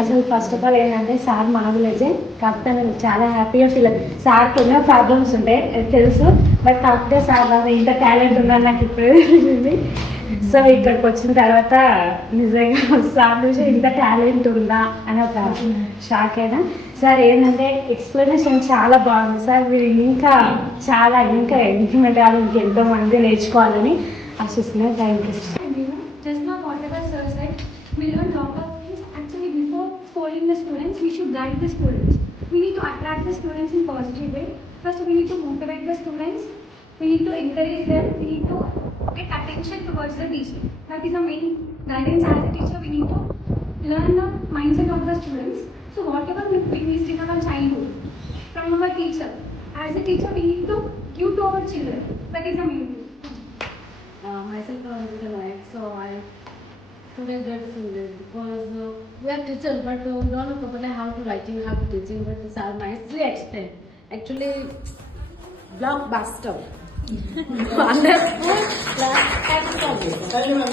అసలు first of all ఏంటంటే సార్ మన విలేజే, కాకపోతే నేను చాలా హ్యాపీగా ఫీల్ అవుతుంది. సార్ కొన్ని ప్రాబ్లమ్స్ ఉంటాయి తెలుసు, బట్ కాకపోతే సార్ నాకు ఇంత టాలెంట్ ఉందని నాకు ఇప్పుడే తెలిసింది. సో ఇక్కడికి వచ్చిన తర్వాత నిజంగా సార్ నుంచి ఇంత టాలెంట్ ఉందా అని ఒక షాక్ అయినా. సార్ ఏంటంటే ఎక్స్ప్లెనేషన్ చాలా బాగుంది సార్. మీరు ఇంకా చాలా ఇంకా ఇంప్లిమెంట్ అవ్వాలి, ఇంకెంతో మంది నేర్చుకోవాలని ఆశిస్తున్నాను. Thank you sir. Just now, whatever sir said, we learn lot of things. Actually, before scolding the students, we should guide the students. We need to attract the students in positive way. First, we need to motivate the students. We need to encourage them. We need to get attention towards the teacher. That is the main guidance as a teacher. We need to learn the mindset of the students. So, whatever we missed in our childhood from our teacher, as a teacher, we need to give to our children. That is the main thing. Myself right, so I today get feeling because we are teachers, but we don't know properly how to writing, how to teaching. But this are nicely explained. Actually, blockbuster. Wonderful.